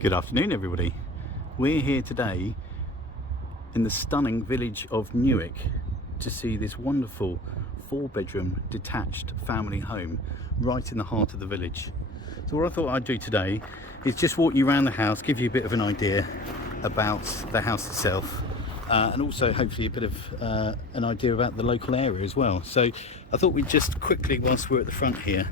Good afternoon, everybody. We're here today in the stunning village of Newick to see this wonderful 4-bedroom detached family home right in the heart of the village. So what I thought I'd do today is just walk you around the house, give you a bit of an idea about the house itself, and also hopefully a bit of an idea about the local area as well. So I thought we'd just quickly, whilst we're at the front here,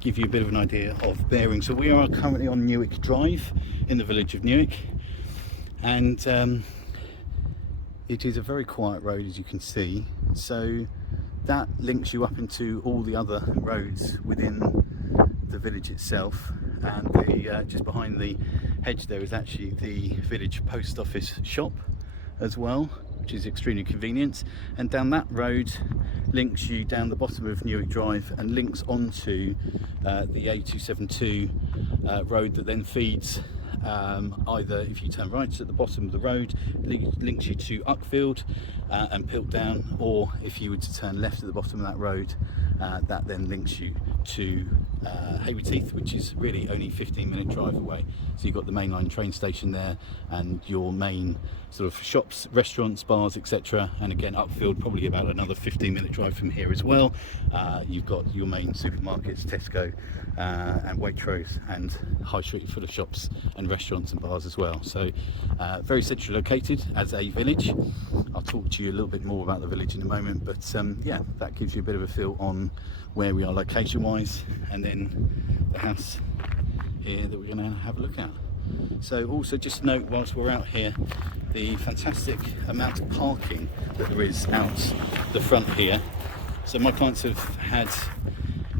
give you a bit of an idea of bearings. So we are currently on Newick Drive in the village of Newick, and it is a very quiet road, as you can see. So that links you up into all the other roads within the village itself, and the just behind the hedge there is actually the village post office shop as well, which is extremely convenient. And down that road links you down the bottom of Newick Drive and links onto the A272 road that then feeds either, if you turn right at the bottom of the road, links you to Uckfield and Piltdown, or if you were to turn left at the bottom of that road, that then links you to Haywards, which is really only 15-minute drive away. So you've got the mainline train station there and your main sort of shops, restaurants, bars, etc. And again, Uckfield probably about another 15-minute drive from here as well. You've got your main supermarkets, Tesco and Waitrose, and High Street full of shops and restaurants and bars as well. So very centrally located as a village. I'll talk to you a little bit more about the village in a moment, but yeah, that gives you a bit of a feel on where we are location wise, and then the house here that we're going to have a look at. So also just note, whilst we're out here, the fantastic amount of parking that there is out the front here. So my clients have had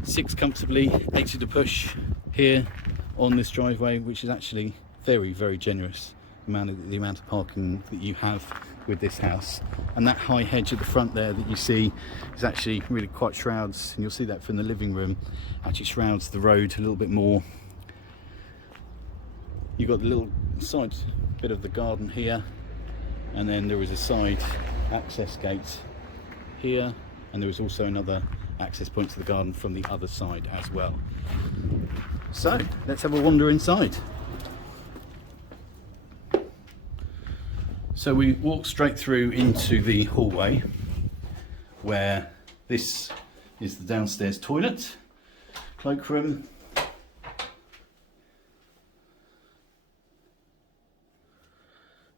6 comfortably, 80 to push here on this driveway, which is actually very, very generous the amount of parking that you have with this house. And that high hedge at the front there that you see is actually really quite shrouds, and you'll see that from the living room, actually shrouds the road a little bit more. You've got the little side bit of the garden here, and then there is a side access gate here, and there is also another access point to the garden from the other side as well. So let's have a wander inside. So we walk straight through into the hallway, where this is the downstairs toilet, cloakroom,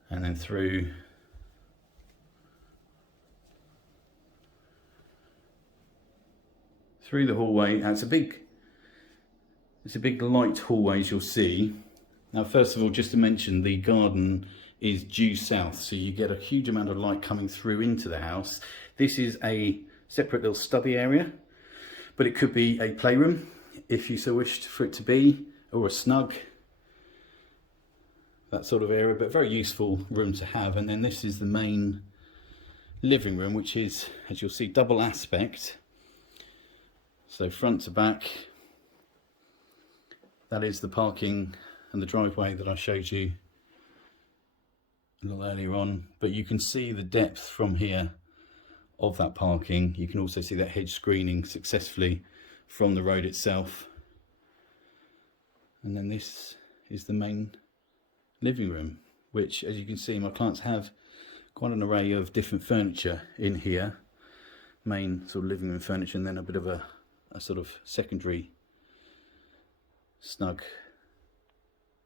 and then through the hallway. Now it's a big light hallway, as you'll see. Now first of all, just to mention, the garden is due south, so you get a huge amount of light coming through into the house. This is a separate little study area, but it could be a playroom if you so wished for it to be, or a snug, that sort of area, but very useful room to have. And then this is the main living room, which is, as you'll see, double aspect, so front to back. That is the parking and the driveway that I showed you a little earlier on, but you can see the depth from here of that parking. You can also see that hedge screening successfully from the road itself. And then this is the main living room, which, as you can see, my clients have quite an array of different furniture in here. Main sort of living room furniture, and then a bit of a sort of secondary snug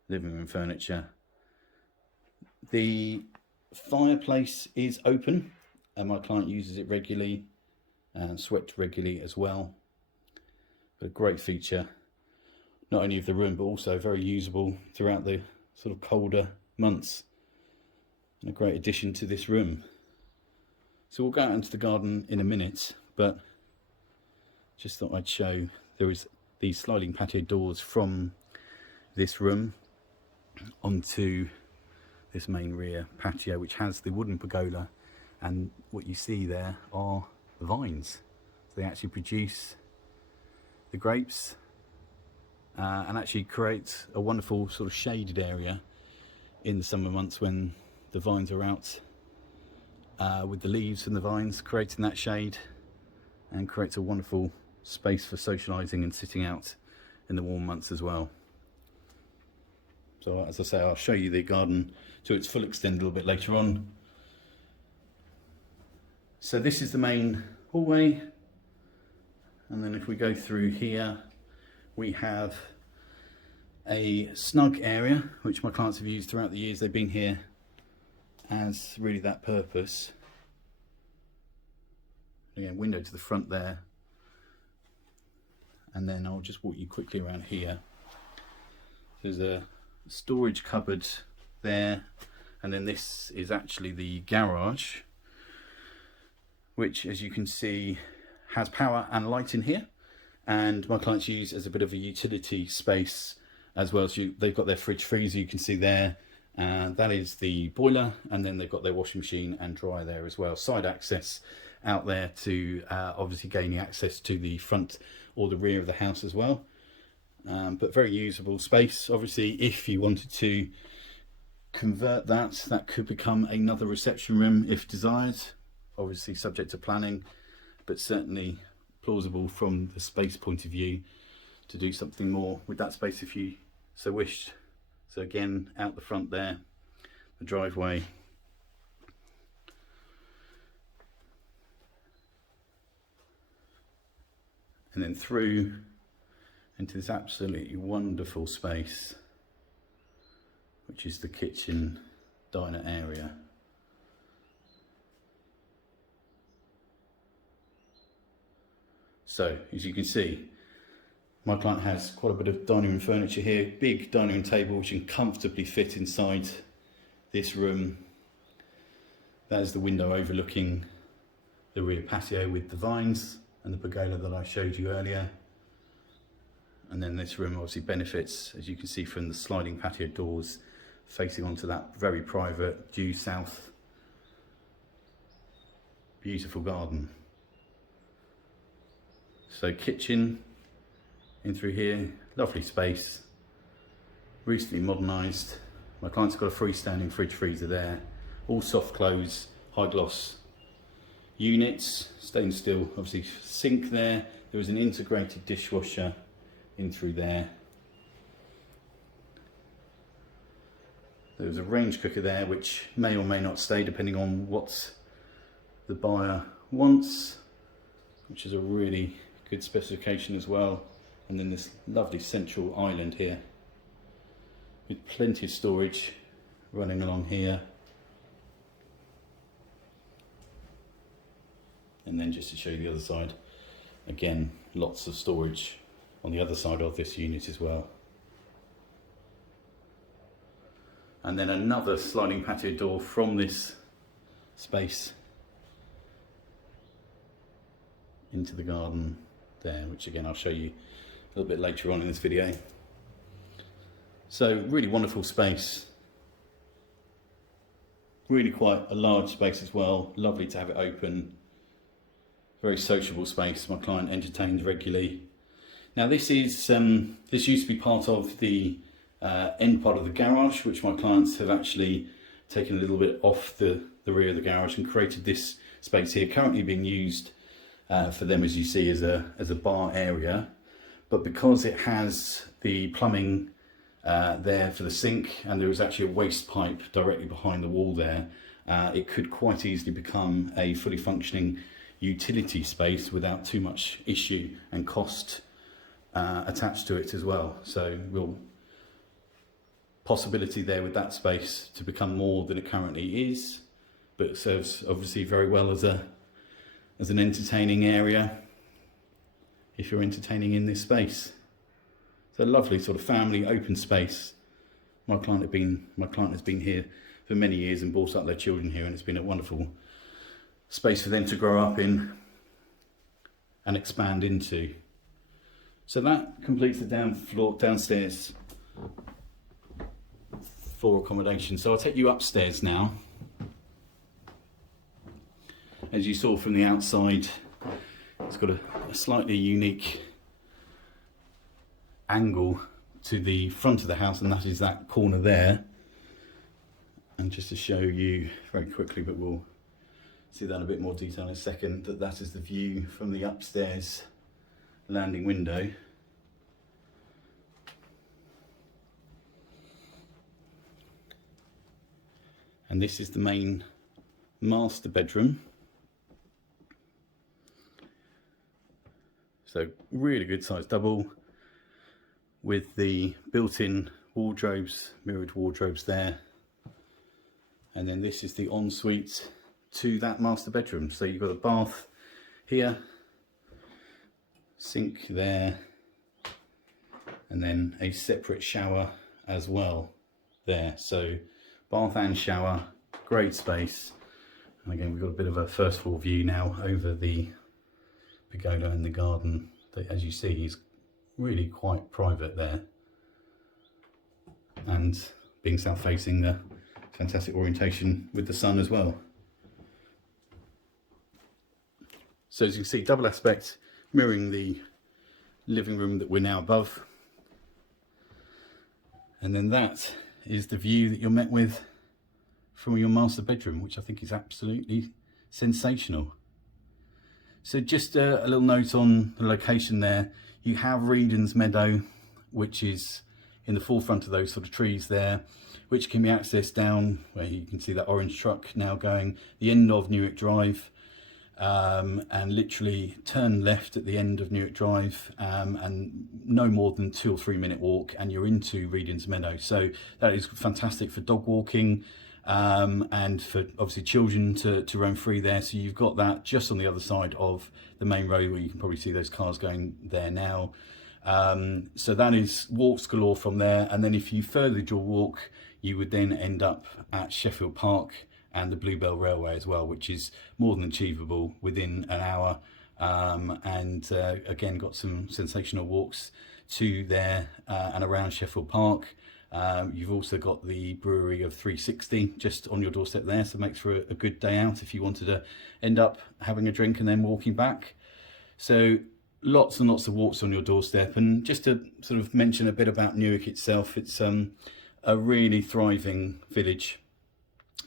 living room furniture. The fireplace is open, and my client uses it regularly and swept regularly as well. But a great feature, not only of the room, but also very usable throughout the sort of colder months, and a great addition to this room. So we'll go out into the garden in a minute, but just thought I'd show there is these sliding patio doors from this room onto this main rear patio, which has the wooden pergola, and what you see there are the vines. So they actually produce the grapes and actually create a wonderful sort of shaded area in the summer months when the vines are out with the leaves from the vines, creating that shade, and creates a wonderful space for socialising and sitting out in the warm months as well. So as I say, I'll show you the garden to its full extent a little bit later on. So this is the main hallway, and then if we go through here, we have a snug area which my clients have used throughout the years they've been here as really that purpose. Again, window to the front there, and then I'll just walk you quickly around here. There's a storage cupboard there, and then this is actually the garage, which, as you can see, has power and light in here, and my clients use as a bit of a utility space as well. So they've got their fridge freezer, you can see there, and that is the boiler, and then they've got their washing machine and dryer there as well. Side access out there to obviously gaining access to the front or the rear of the house as well. But very usable space. Obviously, if you wanted to convert that, that could become another reception room if desired, obviously subject to planning, but certainly plausible from the space point of view to do something more with that space if you so wished. So again, out the front there, the driveway, and then through into this absolutely wonderful space, which is the kitchen diner area. So as you can see, my client has quite a bit of dining room furniture here, big dining room table which can comfortably fit inside this room. That is the window overlooking the rear patio with the vines and the pergola that I showed you earlier. And then this room obviously benefits, as you can see, from the sliding patio doors facing onto that very private due south beautiful garden. So kitchen in through here, lovely space, recently modernised. My client's got a freestanding fridge freezer there, all soft close, high gloss units, stainless steel, obviously sink there. There is an integrated dishwasher in through there. There's a range cooker there which may or may not stay depending on what the buyer wants, which is a really good specification as well. And then this lovely central island here with plenty of storage running along here. And then just to show you the other side, again, lots of storage on the other side of this unit as well. And then another sliding patio door from this space into the garden there, which again I'll show you a little bit later on in this video. So really wonderful space, really quite a large space as well, lovely to have it open, very sociable space. My client entertains regularly. Now this is this used to be part of the end part of the garage, which my clients have actually taken a little bit off the rear of the garage and created this space here, currently being used for them, as you see, as a bar area. But because it has the plumbing there for the sink, and there is actually a waste pipe directly behind the wall there, it could quite easily become a fully functioning utility space without too much issue and cost attached to it as well. So we'll possibility there with that space to become more than it currently is, but it serves obviously very well as an entertaining area if you're entertaining in this space. It's a lovely sort of family open space. My client has been here for many years and brought up their children here, and it's been a wonderful space for them to grow up in and expand into. So that completes the downstairs floor accommodation. So I'll take you upstairs now. As you saw from the outside, it's got a slightly unique angle to the front of the house, and that is that corner there. And just to show you very quickly, but we'll see that in a bit more detail in a second, that is the view from the upstairs landing window. And this is the main master bedroom. So really good size double with the built-in wardrobes, mirrored wardrobes there. And then this is the ensuite to that master bedroom. So you've got a bath here, sink there, and then a separate shower as well there. So bath and shower, great space. And again, we've got a bit of a first floor view now over the pagoda and the garden. As you see, is really quite private there, and being south facing, the fantastic orientation with the sun as well. So as you can see, double aspect, mirroring the living room that we're now above. And then that is the view that you're met with from your master bedroom, which I think is absolutely sensational. So just a little note on the location there. You have Reedon's Meadow, which is in the forefront of those sort of trees there, which can be accessed down where you can see that orange truck now going the end of Newick Drive, and literally turn left at the end of Newick Drive, and no more than 2 or 3 minute walk and you're into Reedon's Meadow. So that is fantastic for dog walking, and for obviously children to roam free there. So you've got that just on the other side of the main road where you can probably see those cars going there now. So that is walks galore from there. And then if you furthered your walk, you would then end up at Sheffield Park and the Bluebell Railway as well, which is more than achievable within an hour. And again, got some sensational walks to there and around Sheffield Park. You've also got the brewery of 360 just on your doorstep there, so it makes for a good day out if you wanted to end up having a drink and then walking back. So lots and lots of walks on your doorstep. And just to sort of mention a bit about Newick itself, it's a really thriving village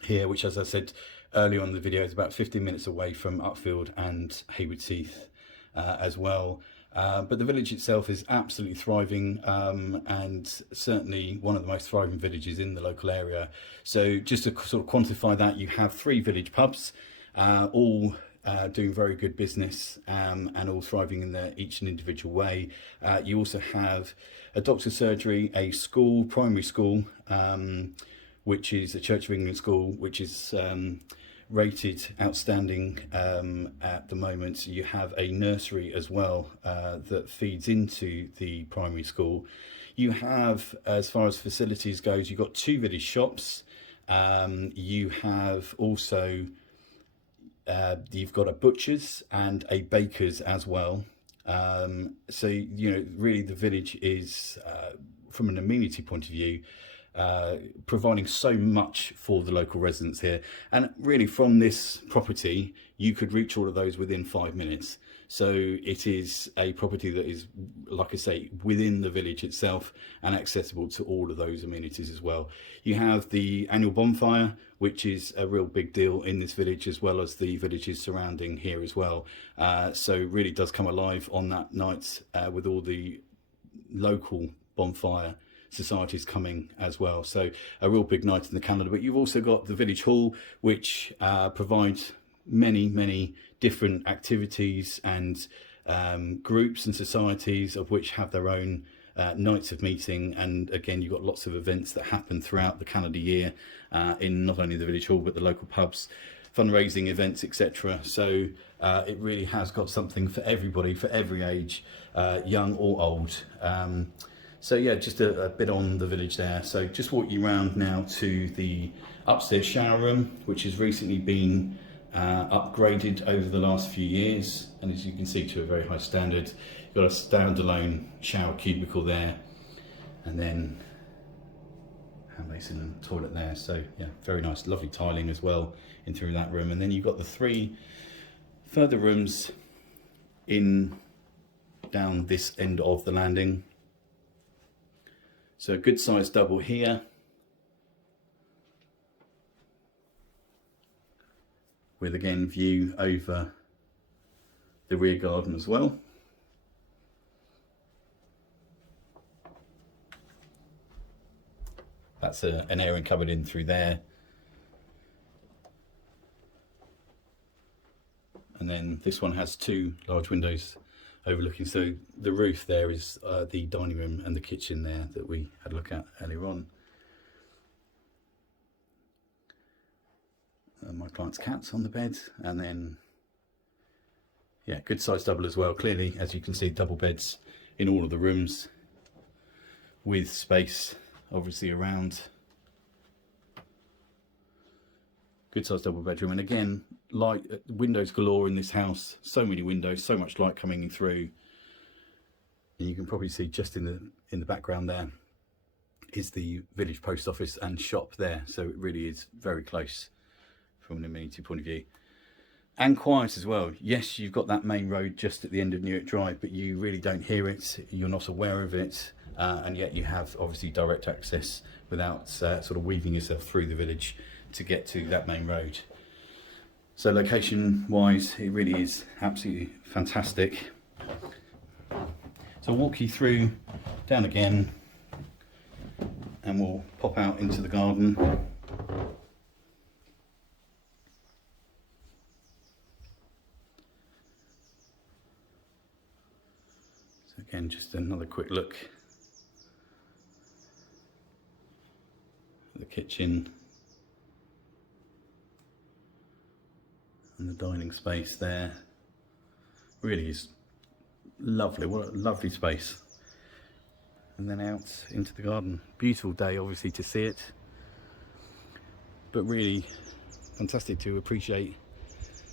here, which, as I said earlier on in the video, is about 15 minutes away from Upfield and Haywards Heath as well. But the village itself is absolutely thriving, and certainly one of the most thriving villages in the local area. So just to sort of quantify that, you have 3 village pubs, all doing very good business, and all thriving in their each and individual way. You also have a doctor's surgery, a school, primary school, which is a Church of England school, which is rated outstanding at the moment. You have a nursery as well that feeds into the primary school. You have, as far as facilities goes, you've got 2 village shops. You have also you've got a butcher's and a baker's as well. So you know, really the village is from an amenity point of view providing so much for the local residents here. And really from this property you could reach all of those within 5 minutes. So it is a property that is, like I say, within the village itself and accessible to all of those amenities as well. You have the annual bonfire, which is a real big deal in this village, as well as the villages surrounding here as well. So it really does come alive on that night with all the local bonfire societies coming as well. So a real big night in the calendar. But you've also got the village hall, which provides many different activities and groups and societies, of which have their own nights of meeting. And again, you've got lots of events that happen throughout the calendar year in not only the village hall but the local pubs, fundraising events, etc. So it really has got something for everybody, for every age, young or old. So yeah, just a bit on the village there. So just walk you around now to the upstairs shower room, which has recently been upgraded over the last few years, and as you can see, to a very high standard. You've got a standalone shower cubicle there, and then hand basin and toilet there. So yeah, very nice, lovely tiling as well in through that room. And then you've got the 3 further rooms in down this end of the landing. So a good sized double here, with again view over the rear garden as well. That's an airing cupboard in through there. This one has two large windows overlooking, so the roof there is the dining room and the kitchen there that we had a look at earlier on. My client's cat's on the bed, and then yeah, good size double as well. Clearly, as you can see, double beds in all of the rooms with space obviously around. Good size double bedroom, and again, light, windows galore in this house. So many windows, so much light coming through. And you can probably see just in the background there is the village post office and shop there, so it really is very close from an amenity point of view, and quiet as well. Yes, you've got that main road just at the end of Newick Drive, but you really don't hear it, you're not aware of it, and yet you have obviously direct access without sort of weaving yourself through the village to get to that main road. So location wise, it really is absolutely fantastic. So I'll walk you through down again, and we'll pop out into the garden. So again, just another quick look at the kitchen and the dining space there. Really is lovely. What a lovely space. And then out into the garden. Beautiful day obviously to see it, but really fantastic to appreciate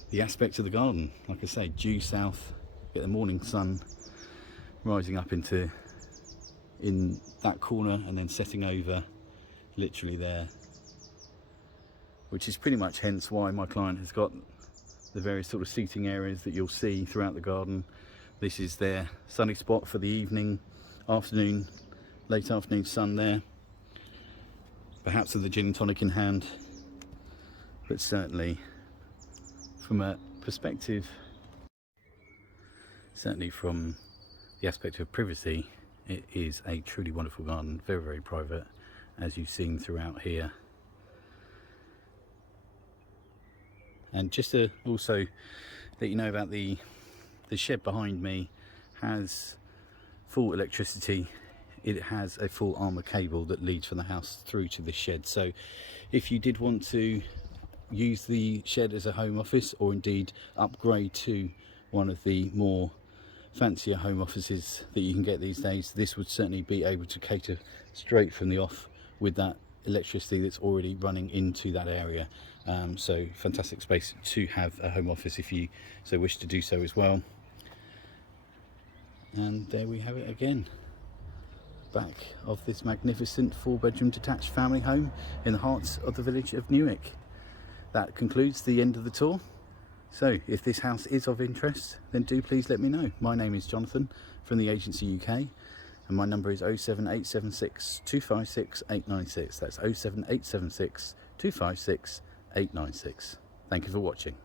the aspects of the garden. Like I say, due south, get the morning sun rising up in that corner and then setting over literally there, which is pretty much hence why my client has got the various sort of seating areas that you'll see throughout the garden. This is their sunny spot for the evening, afternoon, late afternoon sun there, perhaps with a gin and tonic in hand, but certainly from a perspective, certainly from the aspect of privacy, it is a truly wonderful garden, very, very private, as you've seen throughout here. And just to also let you know about the shed behind me has full electricity. It has a full armour cable that leads from the house through to the shed. So if you did want to use the shed as a home office, or indeed upgrade to one of the more fancier home offices that you can get these days, this would certainly be able to cater straight from the off with that electricity that's already running into that area. So fantastic space to have a home office if you so wish to do so as well. And there we have it again, back of this magnificent 4-bedroom detached family home in the heart of the village of Newick. That concludes the end of the tour. So if this house is of interest, then do please let me know. My name is Jonathan from the Agency UK, and my number is 07876 256 896. That's 07876 256 896. Thank you for watching.